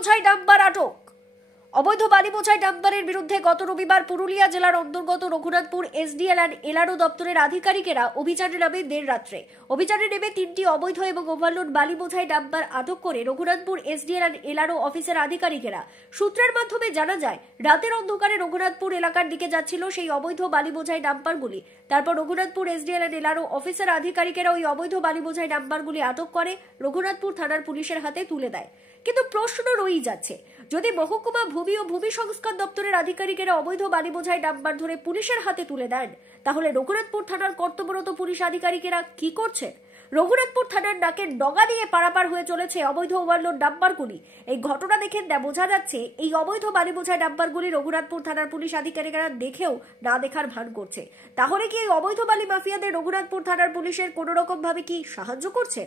বোঝাই ডাম্পার আটক। অবৈধ বালি বোঝাই ডাম্পারের বিরুদ্ধে গত রবিবার পুরুলিয়া জেলার অন্তর্গত রঘুনাথপুর এসডিএল অ্যান্ড এলআরও দপ্তরের আধিকারিকেরা অভিযানে নামে দের রাত্রে। অভিযানে নেমে 3টি অবৈধ এবং ওভারলোড বালি বোঝাই ডাম্পার আটক করে রঘুনাথপুর এসডিএল অ্যান্ড এলআরও অফিসের আধিকারিকেরা। সূত্রের মাধ্যমে জানা যায়, রাতের অন্ধকারে রঘুনাথপুর এলাকার দিকে যাচ্ছিল সেই অবৈধ বালি বোঝাই ডাম্পারগুলি। তারপর রঘুনাথপুর এসডিএল অ্যান্ড এলআরও অফিসের আধিকারিকেরা ওই অবৈধ বালি বোঝাই ডাম্পারগুলি আটক করে রঘুনাথপুর থানার পুলিশের হাতে তুলে দেয়। কিন্তু প্রশ্ন রয়েই যাচ্ছে, যদি মহকুমা ভূমি ও ভূমি সংস্কার দপ্তরের আধিকারিকেরা অবৈধ বালি বোঝাই ডাম্পার ধরে পুলিশের হাতে তুলে দেন, তাহলে রঘুনাথপুর থানার কর্তব্যরত পুলিশ আধিকারিকেরা কি করছেন? রঘুনাথপুর থানার নাকের ডগা দিয়ে পারাপার হয়ে চলেছে অবৈধ ওভারলোড ডাম্পারগুলি। এই ঘটনা দেখে বোঝা যাচ্ছে এই অবৈধ বালি বোঝাই ডাম্পারগুলি রঘুনাথপুর থানার পুলিশ আধিকারিকেরা দেখেও না দেখার ভান করছে। তাহলে কি এই অবৈধ বালি মাফিয়াদের রঘুনাথপুর থানার পুলিশের কোনো রকম ভাবে কি সাহায্য করছে?